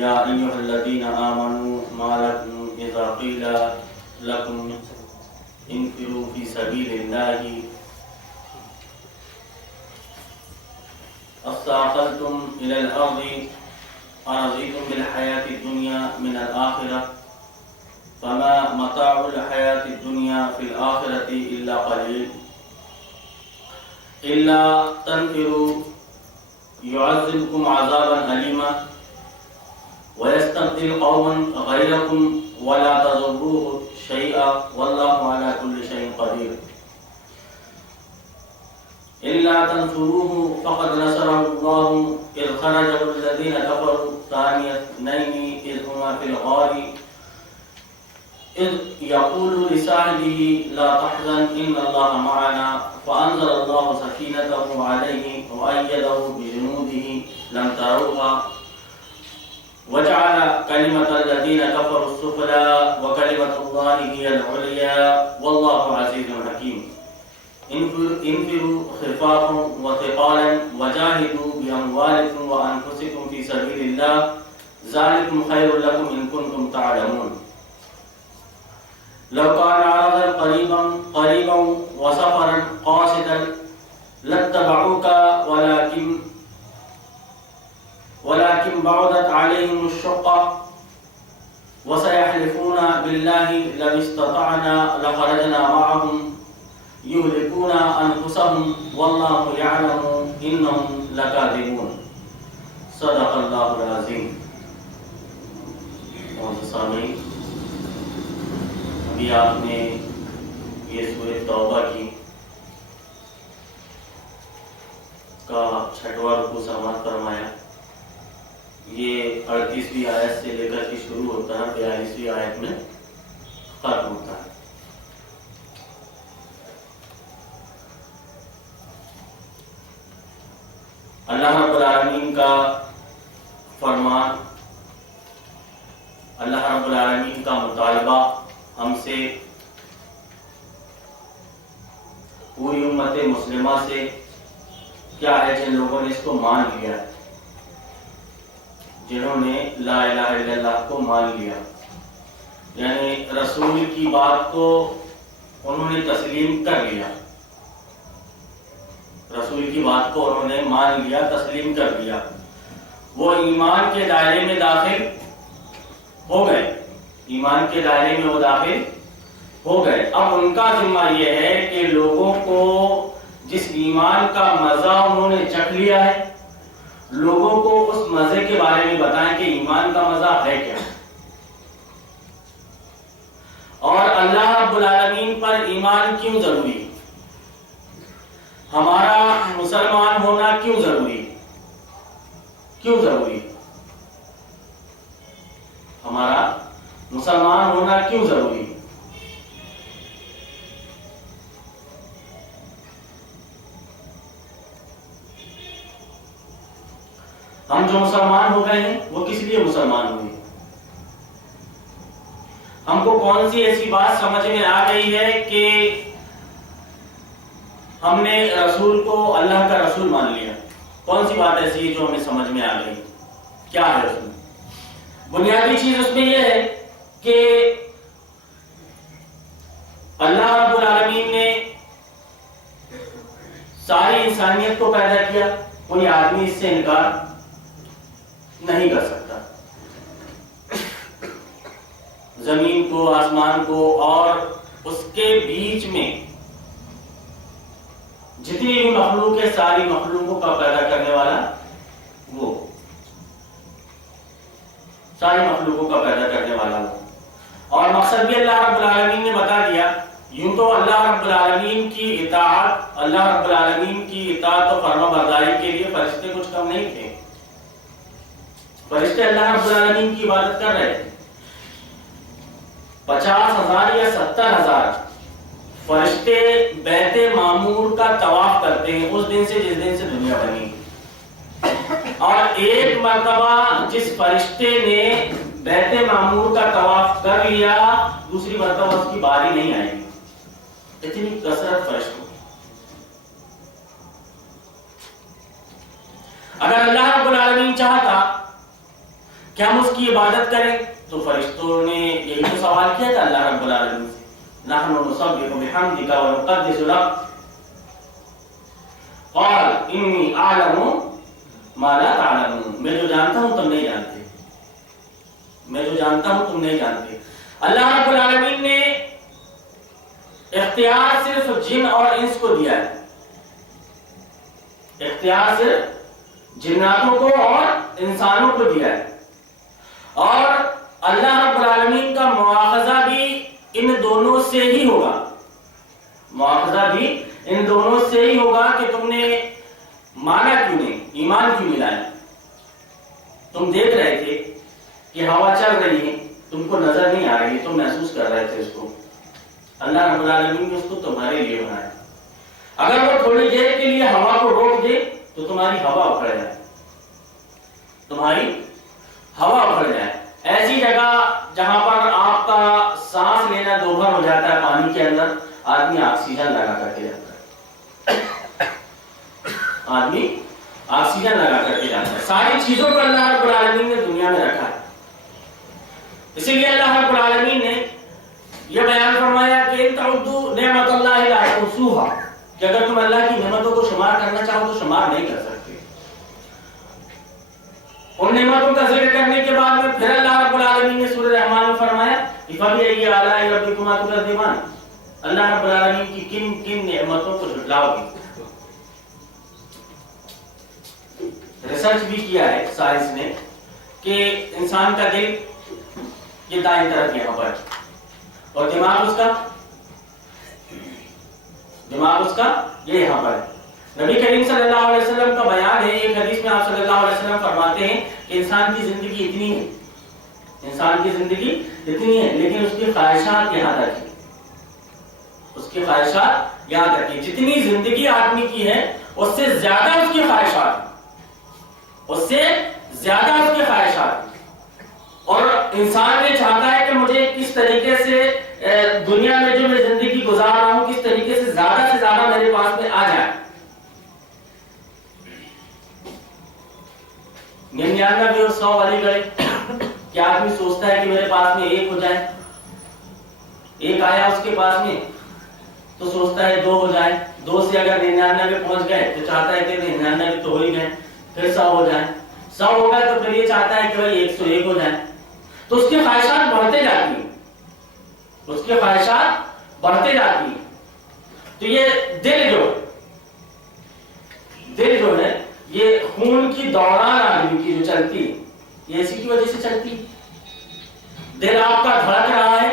یا ایھا الذین آمنوا ما لکم اذا قیل لکم انفروا فی سبیل اللہ اثاقلتم الی الارض ارضیتم بالحیاة الدنیا من الآخرة فما متاع الحیاة الدنیا فی الآخرة الا قلیل الا تنفروا يعذبكم عذابا أليما ويستبدل قوما غيركم ولا تضروه شيئا والله على كل شيء قدير إلا تنصروه فقد نصره الله إذ خرجه الذين كفروا ثاني اثنين إذ هما في الغار إذ يقول لصاحبه لا تحزن إن الله معنا فأنزل الله سكينته عليه وأيده بجنوده لم تروها وجعل كلمة الذين كفروا السفلى وكلمة الله هي العليا والله عزيز حكيم انفروا خفافا وثقالا وجاهدوا بأموالكم وأنفسكم في سبيل الله ذلكم خير لكم إن كنتم تعلمون لو كان عرضا قريبا وسفرا قاصدا لاتبعوك ولكن بعدت عليهم الشقة وسيحلفون بالله لو استطعنا لخرجنا معهم يهلكون أنفسهم والله يعلم إنهم لكاذبون صدق الله العظيم. سامعین، ابھی آپ نے یہ سورۃ توبہ کی کا 6واں رکوع سماعت فرمایا. یہ 38ویں آیت سے لے کر کے شروع ہوتا ہے، 42ویں آیت میں ختم ہوتا ہے. اللہ رب العالمین کا فرمان، اللہ رب العالمین کا مطالبہ ہم سے، پوری امت مسلمہ سے کیا ہے؟ جن لوگوں نے اس کو مان لیا، جنہوں نے لا الہ الا اللہ کو مان لیا، یعنی رسول کی بات کو انہوں نے تسلیم کر لیا، رسول کی بات کو انہوں نے مان لیا، تسلیم کر لیا، وہ ایمان کے دائرے میں داخل ہو گئے، ایمان کے دائرے میں وہ داخل ہو گئے. اب ان کا ذمہ یہ ہے کہ لوگوں کو جس ایمان کا مزہ انہوں نے چکھ لیا ہے، لوگوں کو اس مزے کے بارے میں بتائیں کہ ایمان کا مزہ ہے کیا، اور اللہ رب العالمین پر ایمان کیوں ضروری، ہمارا مسلمان ہونا کیوں ضروری، کیوں ضروری، ہمارا مسلمان ہونا کیوں ضروری. ہم جو مسلمان ہو گئے ہیں وہ کس لیے مسلمان ہوئے؟ ہم کو کون سی ایسی بات سمجھ میں آ گئی ہے کہ ہم نے رسول کو اللہ کا رسول مان لیا؟ کون سی بات ایسی ہے جو ہمیں سمجھ میں آ گئی؟ کیا ہے اس میں؟ بنیادی چیز اس میں یہ ہے کہ اللہ رب العالمین نے ساری انسانیت کو پیدا کیا، کوئی آدمی اس سے انکار نہیں کر سکتا. زمین کو، آسمان کو اور اس کے بیچ میں جتنی بھی مخلوق ہے، ساری مخلوقوں کا پیدا کرنے والا وہ، ساری مخلوقوں کا پیدا کرنے والا وہ. اور مقصد بھی اللہ رب العالمین نے بتا دیا. یوں تو اللہ رب العالمین کی اطاعت، اللہ رب العالمین کی اطاعت و فرما برداری کے لیے فرشتے کچھ کم نہیں تھے. فرشتے اللہ رب العالمین کی عبادت کر رہے تھے. 50,000 یا 70,000 فرشتے بیت معمور کا طواف کرتے ہیں اس دن سے جس دن سے دنیا بنی. اور ایک مرتبہ جس فرشتے نے بیت معمور کا طواف کر لیا، دوسری مرتبہ اس کی باری نہیں آئے گی. اتنی کثرت فرشتوں. اگر اللہ رب العالمین چاہتا کہ ہم اس کی عبادت کریں؟ تو فرشتوں نے یہی تو سوال کیا تھا اللہ رب العالمین سے، نحن نسبح بحمدک ونقدس لک قال انی اعلم ما لا تعلمون، میں جو جانتا ہوں تم نہیں جانتے، میں جو جانتا ہوں تم نہیں جانتے۔ اللہ رب العالمین نے اختیار صرف جن اور انس کو دیا ہے، اختیار صرف جناتوں کو اور انسانوں کو دیا ہے، اور اللہ رب العالمین کا مواخذہ بھی ان دونوں سے ہی ہوگا، مواخذہ بھی ان دونوں سے ہی ہوگا کہ تم نے مانا کیوں نہیں، ایمان کیوں نہیں لائے۔ تم دیکھ رہے تھے کہ ہوا چل رہی ہے، تم کو نظر نہیں آ رہی ہے، تم محسوس کر رہے تھے اس کو، اللہ رب العالمین نے اس کو تمہارے لیے بنایا۔ اگر وہ تھوڑی دیر کے لیے ہوا کو روک دے تو تمہاری ہوا اکھڑ جائے، تمہاری ہوا اکھڑ جائے۔ ایسی جگہ جہاں پر آپ کا سانس لینا دوبھر ہو جاتا ہے پانی کے اندر، آدمی آکسیجن لگا کر کے جاتا ہے، آدمی آکسیجن لگا کر کے جاتا ہے۔ ساری چیزوں کو اللہ رب العالمین نے دنیا میں رکھا ہے، اسی لیے اللہ رب العالمین نے یہ بیان فرمایا کہ ان تعدوا نعمت اللہ لا تحصوها، کہ اگر تم اللہ کی نعمتوں کو شمار کرنا چاہو تو شمار نہیں کر سکتے۔ ان نعمتوں کا ذکر کرنے کے بعد میں پھر اللہ رب العالمین نے سورہ رحمان میں فرمایا فَبِأَيِّ آلَاءِ رَبِّكُمَا تُكَذِّبَانِ، اللہ رب العالمین کی کن کن نعمتوں کو جھٹلاؤ گے۔ ریسرچ بھی کیا ہے سائنس نے کہ انسان کا دل یہ دائیں طرف یہاں پر، اور دماغ اس کا یہ یہاں پر ہے۔ نبی کریم صلی اللہ علیہ وسلم کا بیان ہے، ایک حدیث میں آپ صلی اللہ علیہ وسلم فرماتے ہیں کہ انسان کی زندگی اتنی ہے، انسان کی زندگی اتنی ہے، لیکن اس کی خواہشات یہاں تک ہیں، اس کی خواہشات یہاں تک ہیں۔ جتنی زندگی آدمی کی ہے اس سے زیادہ اس کی خواہشات، اس سے زیادہ اس کی خواہشات، اور انسان یہ چاہتا ہے کہ مجھے کس طریقے سے دنیا میں جو میں زندگی گزار رہا ہوں کس طریقے سے زیادہ میرے پاس میں آ جائے۔ 99 اور 100 والی گئے، کیا آدمی سوچتا ہے کہ میرے پاس میں ایک ہو جائے، ایک آیا اس کے پاس میں تو سوچتا ہے 2 ہو جائے، 2 سے اگر 99 پہنچ گئے تو چاہتا ہے کہ 99 تو ہو ہی گئے، پھر 100 ہو جائے، 100 ہو گئے تو پھر یہ چاہتا ہے کہ بھائی 101 ہو جائے۔ تو اس کی خواہشات بڑھتے جاتی ہیں، اس کی خواہشات بڑھتے جاتی ہیں۔ تو یہ دل جو ہے یہ خون کی دوران آدمی کی جو چلتی ہے یہ اسی کی وجہ سے چلتی ہے۔ دل آپ کا دھڑک رہا ہے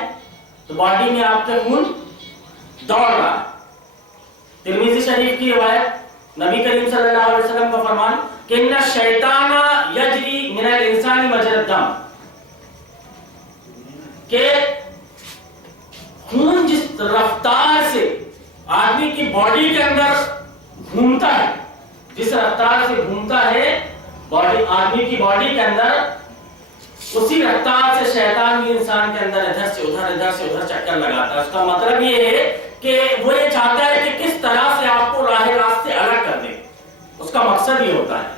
تو باڈی میں آپ کے خون دوڑ رہا ہے۔ ترمذی شریف کی روایت، نبی کریم صلی اللہ علیہ وسلم کا فرمان کہ ان الشیطان یجری من الانسان مجرى الدم، کہ خون جس رفتار سے آدمی کی باڈی کے اندر گھومتا ہے، جس رفتار سے گھومتا ہے آدمی کی باڈی کے اندر، اسی رفتار سے شیطان بھی انسان کے اندر ادھر سے ادھر چکر لگاتا ہے۔ اس کا مطلب یہ ہے کہ وہ یہ چاہتا ہے کہ کس طرح سے آپ کو راہ راست سے الگ کر دے، اس کا مقصد یہ ہوتا ہے۔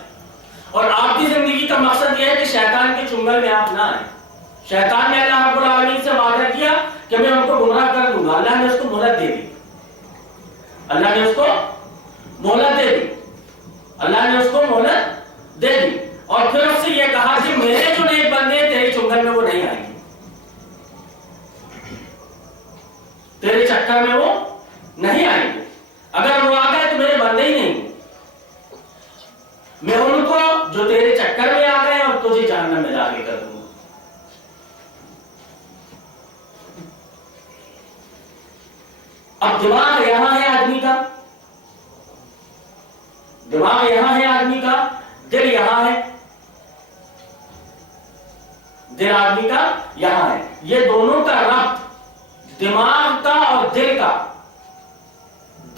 اور آپ کی زندگی کا مقصد یہ ہے کہ شیطان کے چنگل میں آپ نہ آئیں۔ شیطان نے اللہ رب العالمین سے وعدہ کیا کہ میں ان کو گمراہ کر دوں گا، اللہ نے اس کو مہلت دے دی، اللہ نے اس کو مہلت دے دی، اللہ نے اس کو مہلت دے دی، اور پھر اس سے یہ کہا کہ میرے جو نیک بندے تیرے چنگل میں وہ نہیں آئیں گے، تیرے چکر میں وہ نہیں آئیں گے، اگر وہ آ گئے تو میرے بندے ہی نہیں، میں ان کو جو تیرے چکر میں آ گئے اور تجھے جہنم میں داخل کر دوں گا۔ اب دماغ یہاں ہے آدمی کا، دماغ یہاں ہے آدمی کا، دل یہاں ہے، دل آدمی کا یہاں ہے۔ یہ دونوں کا ربط دماغ کا اور دل کا،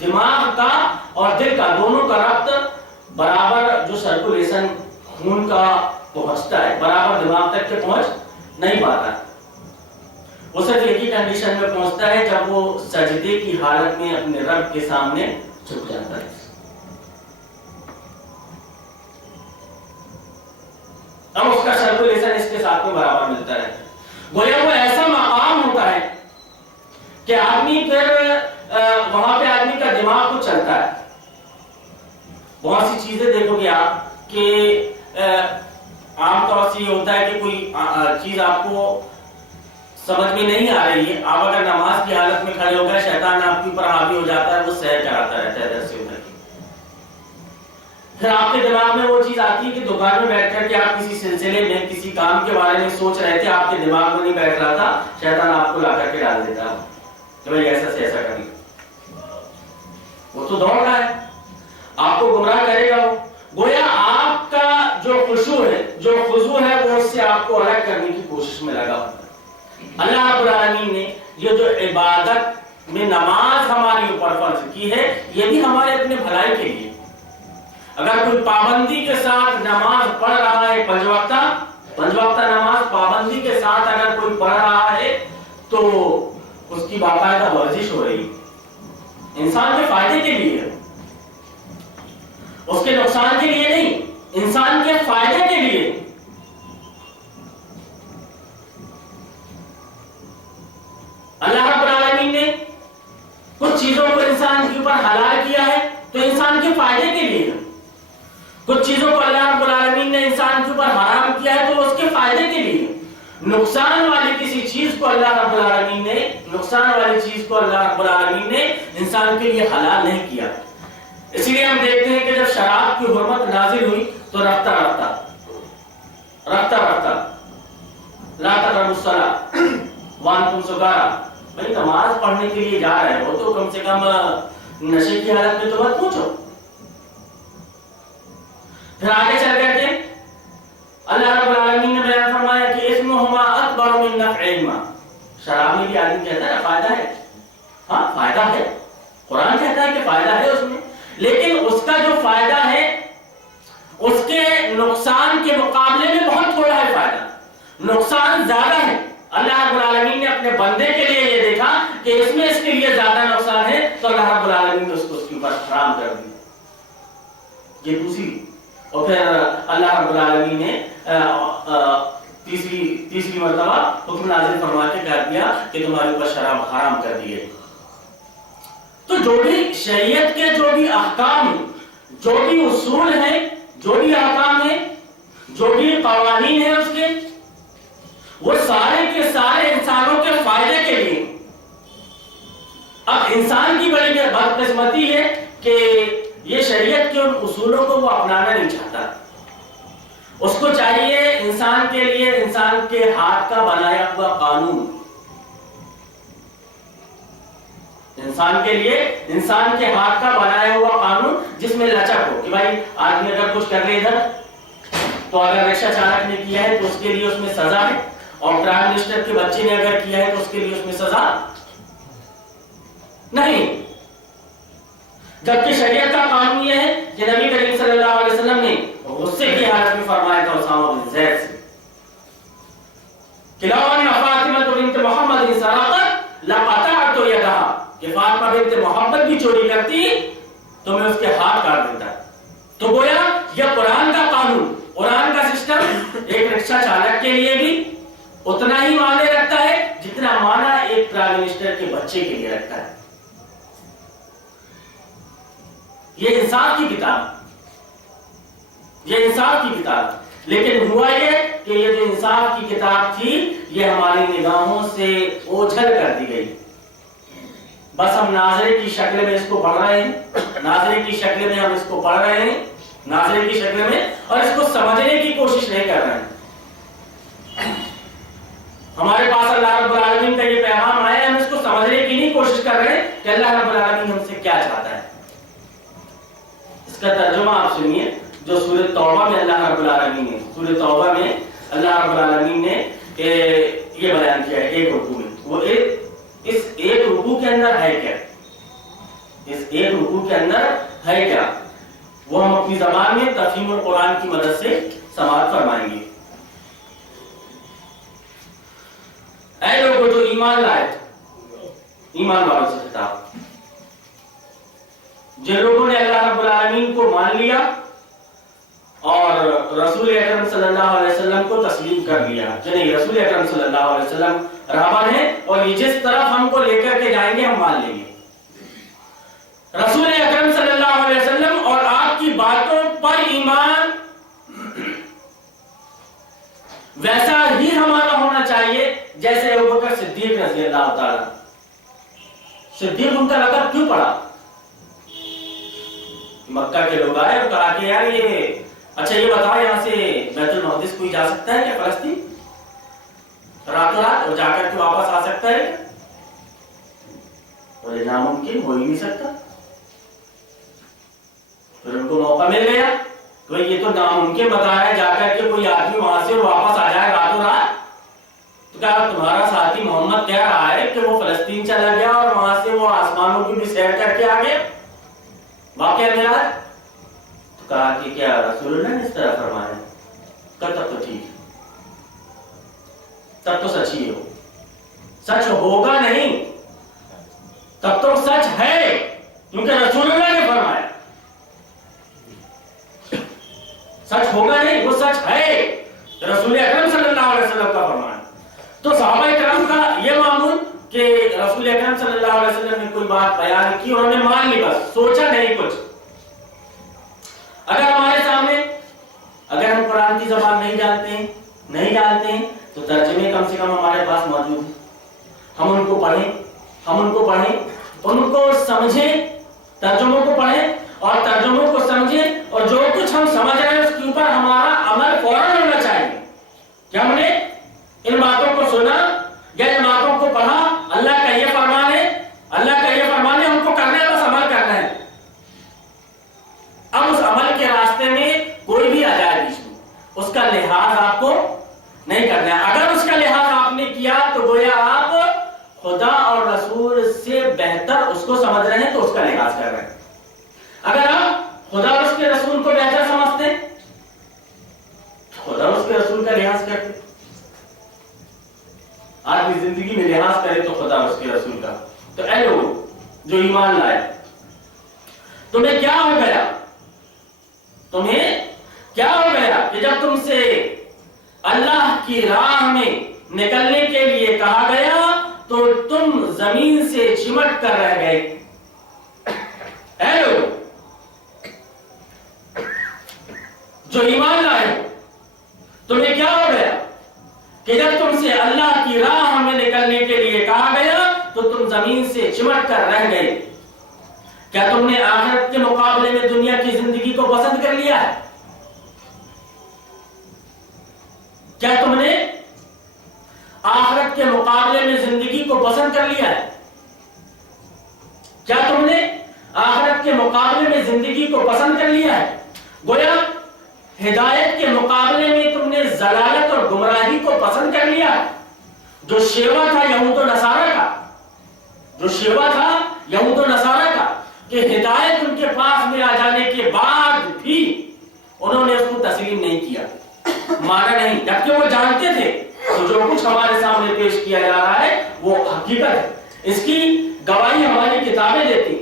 دماغ کا اور دل کا دونوں کا ربط برابر، جو سرکولیشن خون کا پہنچتا ہے برابر دماغ تک کے پہنچ نہیں پاتا، وہ صرف ایک ہی کنڈیشن میں پہنچتا ہے جب وہ سجدے کی حالت میں اپنے رب کے سامنے جھک جاتا ہے۔ اب اس کا سرکولیشن اس کے ساتھ میں برابر ملتا رہتا ہے. گویا وہ ایسا مقام ہوتا ہے کہ آدمی پھر وہاں پہ آدمی کا دماغ کو چلتا ہے. بہت سی چیزیں دیکھو گے آپ کہ عام طور سے یہ ہوتا ہے کہ کوئی چیز آپ کو سمجھ میں نہیں آ رہی ہے, آپ اگر نماز کی حالت میں کھڑے ہو گئے, شیطان آپ کے اوپر حاوی ہو جاتا ہے, وہ سیر کراتا رہتا ہے ادھر سے ادھر کی. پھر آپ کے دماغ میں وہ چیز آتی ہے کہ دکان میں بیٹھ کر کے آپ کسی سلسلے میں کسی کام کے بارے میں سوچ رہے تھے, آپ کے دماغ میں نہیں بیٹھ رہا تھا, شیطان آپ کو لا کر کے ڈال دیتا ہے کہ بھائی ایسا سے ایسا کریں. وہ تو دوڑ رہا ہے, آپ کو گمراہ کرے گا. وہ گویا آپ کا جو خشوع ہے, جو خضوع ہے, وہ اس سے آپ کو الگ کرنے کی کوشش میں لگا ہوتا ہے. اللہ رب العالمین نے یہ جو عبادت میں نماز ہماری اوپر فرض کی ہے, یہ بھی ہمارے اپنے بھلائی کے لیے. اگر کوئی پابندی کے ساتھ نماز پڑھ رہا ہے, پنج وقتہ نماز پابندی کے ساتھ اگر کوئی پڑھ رہا ہے تو اس کی باقاعدہ ورزش ہو رہی ہے, انسان کے فائدے کے لیے ہے, اس کے نقصان کے لیے نہیں, انسان کے فائدے کے لیے. اللہ رب العالمین نے کچھ چیزوں کو انسان کے اوپر حلال کیا ہے تو انسان کے فائدے کے لیے ہے. کچھ چیزوں کو اللہ رب العالمین نے انسان کے اوپر حرام کیا ہے تو اس کے فائدے کے لیے. نقصان والی کسی چیز کو اللہ رب العالمین نے انسان کے لیے حلال نہیں کیا. اس لیے ہم دیکھتے ہیں کہ جب شراب کی حرمت نازل ہوئی تو رفتہ رفتہ لا تقربوا الصلاۃ وانتم سکارا, بھائی نماز پڑھنے کے لیے جا رہے ہو تو کم سے کم نشے کی حالت میں تو مت پہنچو. پھر آگے چل کر کے اللہ رب العالمین نے بیان فرمایا کہ اسمہما اکبر من نفعہما. شراب میں بھی آدمی کہتا ہے فائدہ ہے, ہاں فائدہ ہے, قرآن کہتا ہے کہ فائدہ ہے اس میں, لیکن اس کا جو فائدہ ہے اس کے نقصان کے مقابلے میں بہت تھوڑا ہے فائدہ, نقصان زیادہ ہے. اللہ رب العالمین نے اپنے بندے کے لیے یہ دیکھا کہ اس میں اس کے لیے زیادہ نقصان ہے تو اللہ رب العالمین نے اس کو اس کے اوپر حرام کر دیا. یہ دوسری. اور پھر اللہ رب العالمین نے تیسری مرتبہ حکم نازل فرما کے کہہ دیا کہ تمہارے اوپر شراب حرام کر دیے. تو جو بھی شریعت کے جو بھی احکام, جو بھی اصول ہیں, جو بھی احکام ہیں, جو بھی قوانین ہیں اس کے, وہ سارے کے سارے انسانوں کے فائدے کے لیے. اب انسان کی بڑی بدقسمتی ہے کہ یہ شریعت کے ان اصولوں کو وہ اپنانا نہیں چاہتا. اس کو چاہیے انسان کے لیے انسان کے ہاتھ کا بنایا ہوا قانون, انسان کے لیے انسان کے ہاتھ کا بنایا ہوا قانون جس میں لچک ہو کہ بھائی آدمی اگر کچھ کر لے ادھر تو اگر رکشہ چالک نے کیا ہے تو اس کے لیے اس میں سزا ہے, اور پرائم منسٹر کے بچے نے اگر کیا ہے تو اس کے لیے اس میں سزا نہیں. جبکہ شریعت کا قانون یہ ہے کہ نبی کریم صلی اللہ علیہ وسلم نے غصے کی حالت میں فرمایا تھا اسامہ بن زید سے کہ لو ان فاطمہ بنت محمد سرقت لقطعت یدها, کہ فاطمہ بنت محمد بھی چوری کرتی تو میں اس کے ہاتھ کاٹ دیتا. تو گویا یہ قرآن کا قانون, قرآن کا سسٹم ایک رکشہ چالک کے لیے بھی اتنا ہی معنی رکھتا ہے جتنا معنی ایک پرائم منسٹر کے بچے کے لیے رکھتا ہے. یہ انصاف کی کتاب, یہ انصاف کی کتاب. لیکن ہوا یہ کہ یہ جو انصاف کی کتاب تھی یہ ہماری نگاہوں سے اوجھل کر دی گئی. بس ہم ناظرے کی شکل میں اس کو پڑھ رہے ہیں, ناظرے کی شکل میں ہم اس کو پڑھ رہے ہیں, ناظرے کی شکل میں, اور اس کو سمجھنے کی کوشش نہیں کر رہے ہیں. ہمارے پاس اللہ رب العالمین کا یہ پیغام آیا ہے, ہم اس کو سمجھنے کی نہیں کوشش کر رہے ہیں کہ اللہ رب العالمین ہم سے کیا چاہتا ہے. اس کا ترجمہ آپ سنیے جو سورۃ توبہ میں اللہ رب العالمین نے, سورۃ توبہ میں اللہ رب العالمین نے یہ بیان کیا ہے ایک رکوع میں. وہ اس ایک رکوع کے اندر ہے کیا, اس ایک رکوع کے اندر ہے کیا, وہ ہم اپنی زبان میں تفہیم القرآن کی مدد سے سماعت فرمائیں گے. اے لوگوں جو ایمان لائے, ایمان والوں سے خطاب, جن لوگوں نے اللہ رب العالمین کو مان لیا اور رسول اکرم صلی اللہ علیہ وسلم کو تسلیم کر لیا کہ نہیں رسول اکرم صلی اللہ علیہ وسلم رحمان ہے اور یہ جس طرف ہم کو لے کر کے جائیں گے ہم مان لیں گے. رسول اکرم صلی اللہ علیہ وسلم اور آپ کی باتوں پر ایمان ویسا ہی ہمارا ہونا چاہیے جیسے ابوبکر صدیق رضی اللہ تعالی. صدیق ان کا لقب کیوں پڑا؟ مکہ کے لوگ آئے اور کہا کہ یار یہ اچھا یہ بتاؤ یہاں سے بیت المقدس کوئی جا سکتا ہے کیا فلسطین راتوں رات اور جا کر کے واپس آ سکتا ہے؟ اور یہ ناممکن ہو ہی نہیں سکتا. پھر ان کو موقع مل گیا تو یہ تو ناممکن بتایا جا کر کے کوئی آدمی وہاں سے واپس آ جائے راتوں رات. تو کہا تمہارا ساتھی محمد کہہ رہا ہے کہ وہ فلسطین چلا گیا اور وہاں سے وہ آسمانوں کی بھی سیر کر کے آ گیا واقعہ میرا. تو کہا کہ کیا رسول اللہ نے اس طرح فرمایا؟ کہ تب تو ٹھیک ہے تب تو سچ ہی ہو. سچ ہوگا نہیں تب تو سچ ہے کیونکہ رسول اللہ نے فرمایا. سچ ہوگا نہیں وہ سچ ہے رسول اکرم صلی اللہ علیہ وسلم کا فرمان. تو صحابہ کرام کا یہ معمول کہ رسول اکرم صلی اللہ علیہ وسلم نے کوئی بات بیان کی انہوں نے مان لی بس سوچا نہیں کچھ. اگر ہمارے سامنے اگر ہم قرآن کی زبان نہیں جانتے ہیں تو ترجمے کم سے کم ہمارے پاس موجود ہیں. ہم ان کو پڑھیں ان کو سمجھیں ترجموں کو پڑھیں اور ترجموں کو سمجھیں اور جو کچھ ہم سمجھ رہے ہیں اس کے اوپر ہمارا عمل فوراً ہونا چاہیے کہ ہم نے ان باتوں کو سنا یا ان باتوں کو پڑھا. اللہ کا یہ فرمان ہے ہم کو کرنا ہے بس عمل کرنا ہے. اب اس عمل کے راستے میں کوئی بھی آ جائے بیچ میں اس کا لحاظ آپ کو نہیں کرنا ہے. اگر اس کا لحاظ آپ نے کیا تو گویا آپ خدا اور رسول سے بہتر اس کو سمجھ رہے ہیں تو اس کا لحاظ کر رہے ہیں. اگر آپ خدا اور اس کے رسول کو بہتر سمجھتے ہیں تو خدا اور اس کے رسول کا لحاظ کرتے. آج کی زندگی میں لحاظ کرے تو خدا اور اس کے رسول کا. تو اے لوگ جو ایمان لائے تمہیں کیا ہو گیا کہ جب تم سے اللہ کی راہ میں نکلنے کے لیے کہا گیا تو تم زمین سے چمٹ کر رہ گئے. اے لوگ جو ایمان لائے ہو تمہیں کیا ہو گیا کہ جب تم سے اللہ کی راہ میں نکلنے کے لیے کہا گیا تو تم زمین سے چمٹ کر رہ گئے. کیا تم نے آخرت کے مقابلے میں دنیا کی زندگی کو پسند کر لیا ہے؟ کیا تم نے آخرت کے مقابلے میں زندگی کو پسند کر لیا ہے؟ کیا تم نے آخرت کے مقابلے میں زندگی کو پسند کر لیا ہے؟ گویا ہدایت کے مقابلے میں تم نے ضلالت اور گمراہی کو پسند کر لیا. جو شیوا تھا یہود و نصارہ کا کہ ہدایت ان کے پاس میں آ جانے کے بعد بھی انہوں نے اس کو تسلیم نہیں کیا مانا نہیں جبکہ وہ جانتے تھے تو جو کچھ ہمارے سامنے پیش کیا جا رہا ہے وہ حقیقت ہے. اس کی گواہی ہماری کتابیں دیتی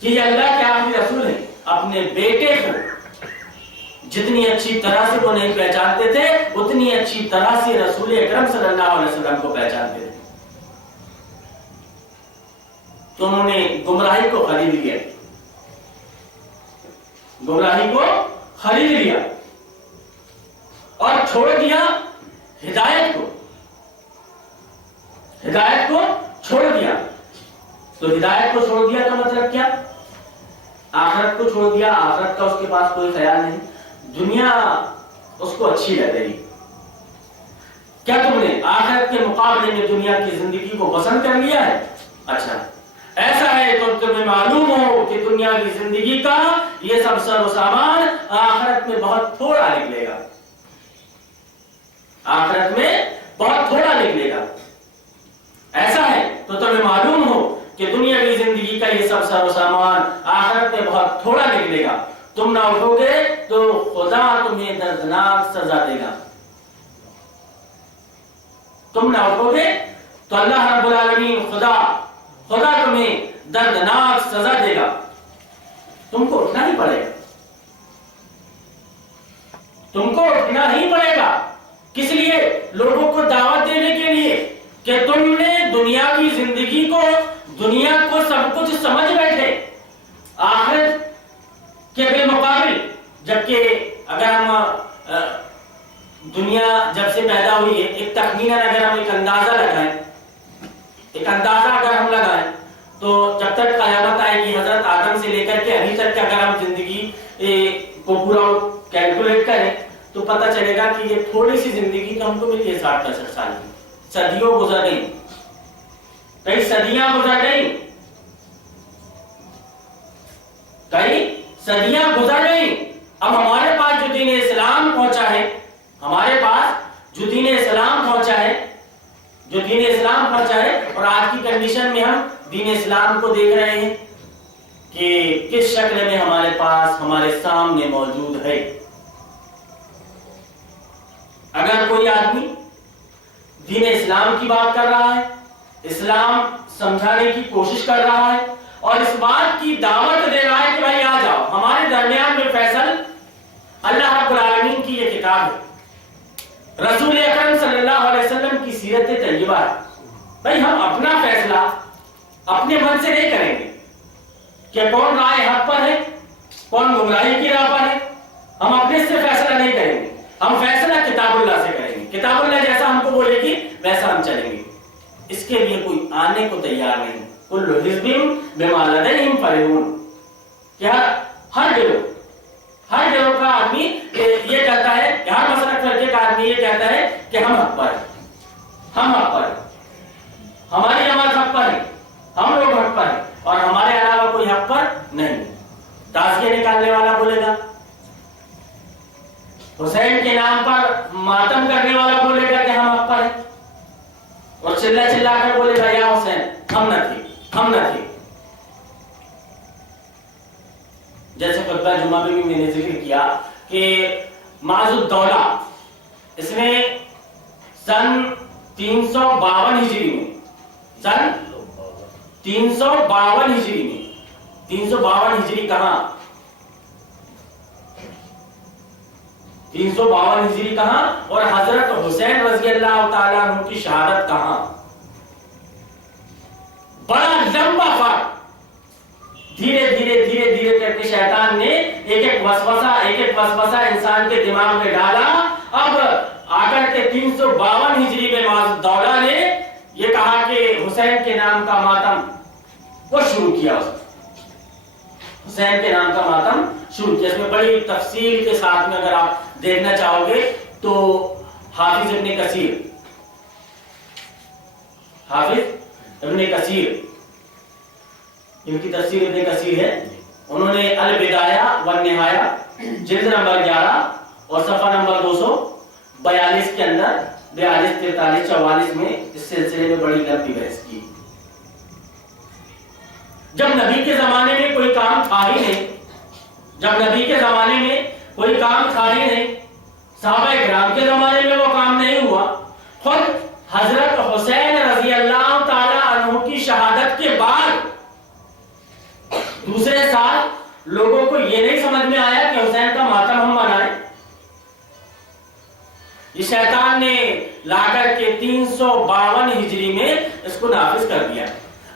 کہ یہ اللہ کے آخری رسول ہیں. اپنے بیٹے کو جتنی اچھی طرح سے وہ نہیں پہچانتے تھے اتنی اچھی طرح سے رسول اکرم صلی اللہ علیہ وسلم کو پہچانتے تھے. تو انہوں نے گمراہی کو خرید لیا اور چھوڑ دیا ہدایت کو چھوڑ دیا. تو ہدایت کو چھوڑ دیا کا مطلب کیا؟ آخرت کو چھوڑ دیا. آخرت کا اس کے پاس کوئی خیال نہیں. دنیا اس کو اچھی لگ رہی. کیا تم نے آخرت کے مقابلے میں دنیا کی زندگی کو پسند کر لیا ہے؟ اچھا ایسا ہے تو تمہیں معلوم ہو کہ دنیا کی زندگی کا یہ سب سر و سامان آخرت میں بہت تھوڑا نکلے گا. ایسا ہے تو تمہیں معلوم ہو کہ دنیا کی زندگی کا یہ سب سر و سامان آخرت میں بہت تھوڑا نکلے گا. تم نہ اٹھو گے تو خدا تمہیں دردناک سزا دے گا. تم نہ اٹھو گے تو اللہ رب العالمین خدا تمہیں دردناک سزا دے گا. تم کو اٹھنا ہی پڑے گا. تم کو اٹھنا ہی پڑے گا. کس لیے؟ لوگوں کو دعوت دینے کے لیے کہ تم نے دنیا کی زندگی کو، دنیا کو سب کچھ سمجھ بیٹھے، آخرت کے بالمقابل. جبکہ اگر ہم دنیا جب سے پیدا ہوئی ہے، ایک تخمیناً اگر ہم ایک اندازہ لگائیں، اگر ہم لگائیں تو جب تک قیامت آئے گی، حضرت آدم سے لے کر کے ابھی تک اگر ہم زندگی کو پورا کیلکولیٹ کریں تو پتہ چلے گا کہ یہ تھوڑی سی زندگی تو ہم کو ملی ہے 60-65 سال کی. صدیوں گزر گئی، کئی صدیاں گزر گئی، کئی صدیاں گزر گئی. اب ہمارے پاس جو دین اسلام پہنچا ہے، ہمارے پاس جو دین اسلام پہنچا ہے، اور آج کی کنڈیشن میں ہم دین اسلام کو دیکھ رہے ہیں کہ کس شکل میں ہمارے پاس، ہمارے سامنے موجود ہے. اگر کوئی آدمی دین اسلام کی بات کر رہا ہے، اسلام سمجھانے کی کوشش کر رہا ہے اور اس بات کی دعوت دے رہا ہے کہ بھائی آ جاؤ ہمارے درمیان میں فیصل اللہ رب العالمین کی یہ کتاب ہے، رسول اکرم صلی اللہ علیہ وسلم کی سیرت طیبہ ہے. بھائی ہم اپنا فیصلہ اپنے من سے نہیں کریں گے کہ کون رائے حق پر ہے، کون گمراہی کی راہ پر ہے. ہم اپنے سے فیصلہ نہیں کریں گے، ہم فیصلہ کتاب اللہ سے کریں گے. کتاب اللہ جیسا ہم کو بولے گی ویسا ہم چلیں گے. اس کے لیے کوئی آنے کو تیار نہیں. کل حزب بما لدیہم فرحون. کیا ہر گروہ کا آدمی یہ کہتا ہے، ہر مسلک فرقے کا آدمی یہ کہتا ہے کہ ہم حق پر ہیں، ہماری جماعت حق پر ہے، ہم لوگ حق پر ہیں اور ہمارے علاوہ کوئی حق پر نہیں. تازیہ نکالنے والا بولے گا، حسین کے نام پر ماتم کرنے والا بولے گا کہ ہم حق پر ہیں اور چلا کر بولے گا یا حسین ہم نہ تھے. جیسے خطبہ جمعہ میں بھی میں نے ذکر کیا کہ معاذ الدولہ اس نے سن 352 ہجری میں، سن 352 ہجری میں، 352 ہجری کہاں، 352 ہجری کہاں، اور حضرت حسین رضی اللہ تعالیٰ عنہ کی شہادت کہاں. بڑا لمبا فرق. دھیرے دھیرے کرتے شیطان نے ایک وسوسہ انسان کے دماغ میں ڈالا. اب آ کر کے 352 ہجری میں معاذ الدولہ نے یہ کہا کہ حسین کے نام کا ماتم وہ شروع کیا. حسین کے نام کا ماتم شروع کیا. اس میں بڑی تفصیل کے ساتھ میں اگر آپ دیکھنا چاہو گے تو حافظ ابن کثیر ان کی تفسیر ابن کثیر ہے. انہوں نے البدایہ والنہایہ جلد نمبر 11 اور صفحہ نمبر 242 کے اندر 42 43 44 میں اس سلسلے میں بڑی لمبی بحث کی. جب نبی کے زمانے میں کوئی کام تھا ہی نہیں، صحابہ کرام کے زمانے میں وہ کام نہیں ہوا، خود حضرت حسین رضی اللہ تعالی عنہ کی شہادت کے بعد دوسرے سال لوگوں کو یہ نہیں سمجھ میں آیا کہ حسین کا ماتم ہم منائیں. یہ شیطان نے لا کر کے 352 ہجری میں اس کو نافذ کر دیا.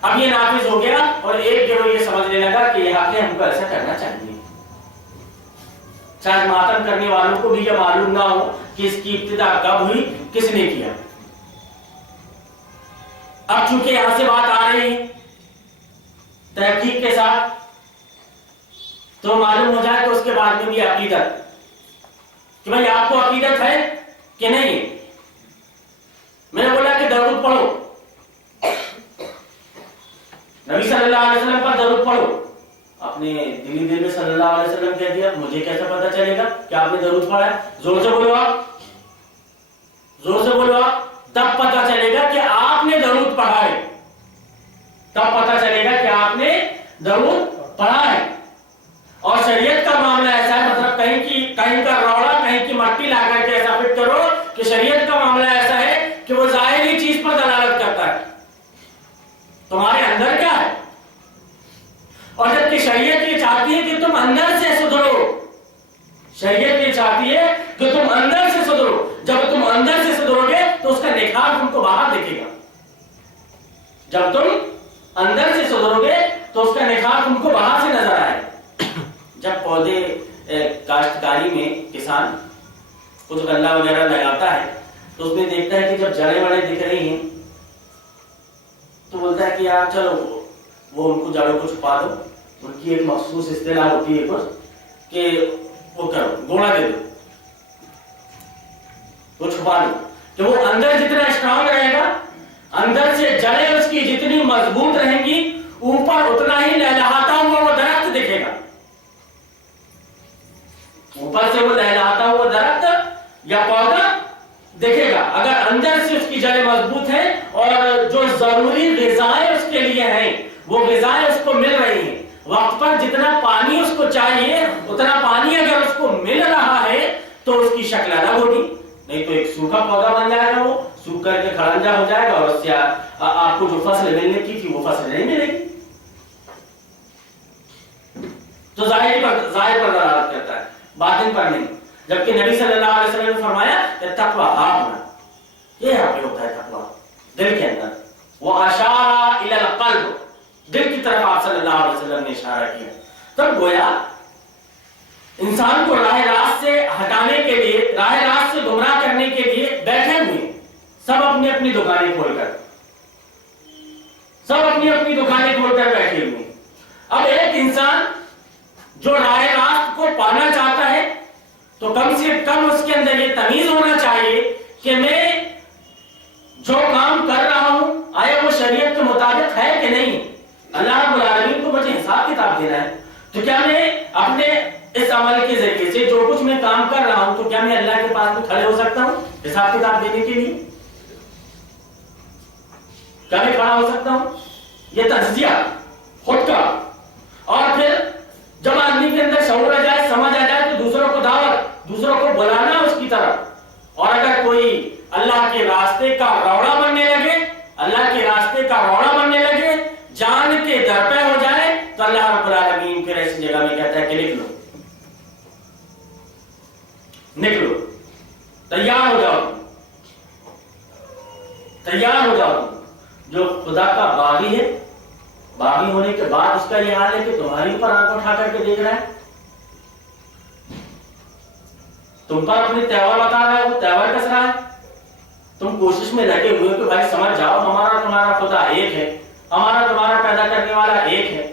اب یہ نافذ ہو گیا اور ایک گروہ یہ سمجھنے لگا کہ یہ حق ہے، ہم کو ایسا کرنا چاہیے. شاید ماتم کرنے والوں کو بھی یہ معلوم نہ ہو کہ اس کی ابتدا کب ہوئی، کس نے کیا. اب چونکہ یہاں سے بات آ رہی ہے تحقیق کے ساتھ تو معلوم ہو جائے تو اس کے بعد میں بھی عقیدت کہ بھائی آپ کو عقیدت ہے کہ نہیں. میں نے بولا کہ درود پڑھو، نبی صلی اللہ علیہ وسلم پر درود پڑھو. آپ نے دلی دل میں صلی اللہ علیہ وسلم کہہ دیا، مجھے کیسا پتا چلے گا کہ آپ نے درود پڑھا ہے؟ زور سے بولو آپ، تب پتا چلے گا کہ آپ نے درود پڑھا ہے، اور شریعت کا معاملہ ایسا ہے، مطلب کہیں کا روڑا کہیں کی مٹی لا کر کے ایسا فٹ کرو کہ شریعت کا معاملہ ایسا ہے کہ وہ ظاہری چیز پر دلالت کرتا ہے، تمہارے اندر کیا ہے. اور جبکہ شریعت یہ چاہتی ہے کہ تم اندر سے سدھرو، شریعت یہ چاہتی ہے کہ تم جب تم اندر سے سدھرو گے تو اس کا نکھار تم کو باہر سے نظر آئے. جب پودے کاشتکاری میں کسان کچھ غلہ وغیرہ لگاتا ہے تو اس میں دیکھتا ہے کہ جب جڑیں وڑیں دکھ رہی ہیں تو بولتا ہے کہ یار چلو وہ ان کو جڑوں کو چھپا دو. ان کی ایک مخصوص اصطلاح ہوتی ہے کچھ کہ وہ کرو گوڑا دے دو, وہ چھپا دو, کہ وہ اندر جتنا اسٹرانگ رہے گا, اندر سے جڑیں اس کی جتنی مضبوط رہیں گی, اوپر اتنا ہی لہلہاتا ہوا وہ درخت دکھے گا. اوپر سے وہ لہلہاتا ہوا درخت یا پودا دیکھے گا اگر اندر سے اس کی جڑیں مضبوط ہیں اور جو ضروری غذائیں اس کے لیے ہیں وہ غذائیں اس کو مل رہی ہیں. وقت پر جتنا پانی اس کو چاہیے اتنا پانی اگر اس کو مل رہا ہے تو اس کی شکل الگ ہوگی, نہیں تو ایک سوکھا پودا بن جائے گا, وہ سوکھ کر کے کھڑنجا ہو جائے گا اور اس سے آپ کو جو فصل ملنے کی تھی وہ فصل نہیں ملے گی. تو ظاہر پر دلالت کرتا ہے, باطن پر نہیں. جبکہ نبی صلی اللہ علیہ وسلم نے فرمایا کہ تقویٰ ہونا, یہ یہاں پہ ہوتا ہے تقویٰ دل کے اندر. وہ اشارہ الی القلب, دل کی طرف آپ صلی اللہ علیہ وسلم نے اشارہ کیا. تب گویا انسان کو راہ راست سے ہٹانے کے لیے, راہ راست سے گمراہ کرنے کے لیے بیٹھے ہوئے سب اپنی اپنی دکانیں کھول کر, سب اپنی اپنی دکانیں کھول کر بیٹھے ہوئے. اب ایک انسان جو راہ راست کو پانا چاہتا ہے تو کم سے کم اس کے اندر یہ تمیز ہونا چاہیے کہ میں جو کام کر رہا ہوں آیا وہ شریعت کے مطابق ہے کہ نہیں. اللہ رب العالمین کو مجھے حساب کتاب دینا ہے, تو کیا میں اپنے اس عمل کے ذریعے سے جو کچھ میں کام کر رہا ہوں تو کیا میں اللہ کے پاس میں کھڑے ہو سکتا ہوں حساب کتاب دینے کے لیے؟ کیا میں کھڑا ہو سکتا ہوں؟ یہ تجزیہ خود کا. اور پھر جب آدمی کے اندر شعور آ جائے, سمجھ آ جائے تو دوسروں کو دعوت, دوسروں کو بلانا اس کی طرف. اور اگر کوئی اللہ کے راستے کا روڑا بننے لگے, اللہ کے راستے کا روڑا بننے لگے, جان کے در پہ ہو جائے تو اللہ رب العالمین پھر ایسی جگہ میں کہتا ہے کہ نکلو, نکلو, تیار ہو جاؤ, تیار ہو جاؤ. جو خدا کا باغی ہے, باغی ہونے کے بعد اس کا یہ حال ہے کہ تمہاری اوپر آنکھ اٹھا کر کے دیکھ رہا ہے, تم پر اپنے تہوار بتا رہا ہے, وہ تہوار کس رہا ہے. تم کوشش میں لگے ہوئے کہ بھائی سمجھ جاؤ ہمارا تمہارا خدا ایک ہے, ہمارا تمہارا پیدا کرنے والا ایک ہے.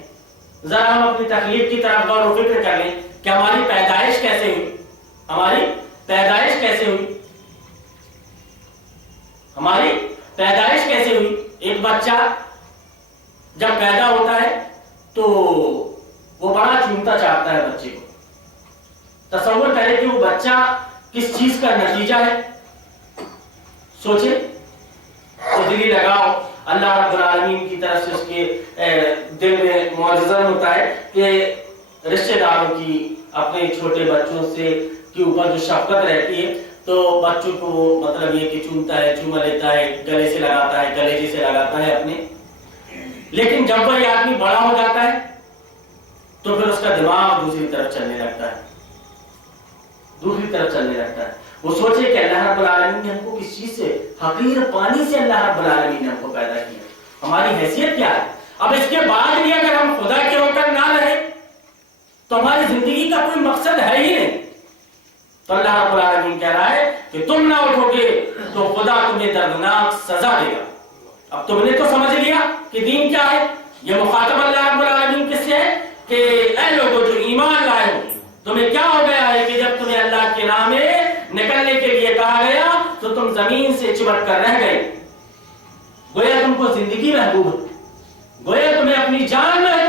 ذرا ہم اپنی تخلیق کی طرف غور و فکر کر لیں کہ ہماری پیدائش کیسے ہوئی, ہماری پیدائش کیسے ہوئی, ہماری پیدائش کیسے ہوئی. ایک بچہ جب پیدا ہوتا ہے تو وہ بڑا چومتا چاہتا ہے بچے کو. تصور کرے کہ وہ بچہ کس چیز کا نتیجہ ہے, سوچے تو دلی لگاؤ. اللہ رب العالمین کی طرف سے اس کے دل میں معجزہ ہوتا ہے کہ رشتہ داروں کی اپنے چھوٹے بچوں سے کے اوپر جو شفقت رہتی ہے تو بچوں کو مطلب یہ کہ چومتا ہے, چوما لیتا ہے, گلے سے لگاتا ہے, کلیجے سے لگاتا ہے اپنے. لیکن جب وہ یہ آدمی بڑا ہو جاتا ہے تو پھر اس کا دماغ دوسری طرف چلنے لگتا ہے, دوسری طرف چلنے لگتا ہے. وہ سوچے کہ اللہ رب العالمین نے ہم کو کس چیز سے, حقیر پانی سے اللہ رب العالمین نے ہم کو پیدا کیا, ہماری حیثیت کیا ہے. اب اس کے بعد بھی اگر ہم خدا کے ہو کر نہ رہے تو ہماری زندگی کا کوئی مقصد ہے ہی نہیں. تو اللہ رب العالمین کہہ رہا ہے کہ تم نہ اٹھو گے تو خدا تمہیں دردناک سزا دے گا. اب تم نے تو سمجھ لیا کہ دین کیا ہے. یہ مخاطب اللہ رب العالمین کس سے ہے کہ اے لوگوں جو ایمان لائے ہو, تمہیں کیا ہو گیا ہے کہ جب تمہیں اللہ کے راہ میں نکلنے کے لیے کہا گیا تو تم زمین سے چمٹ کر رہ گئے. گویا تم کو زندگی محبوب ہے, گویا تمہیں اپنی جان محبوب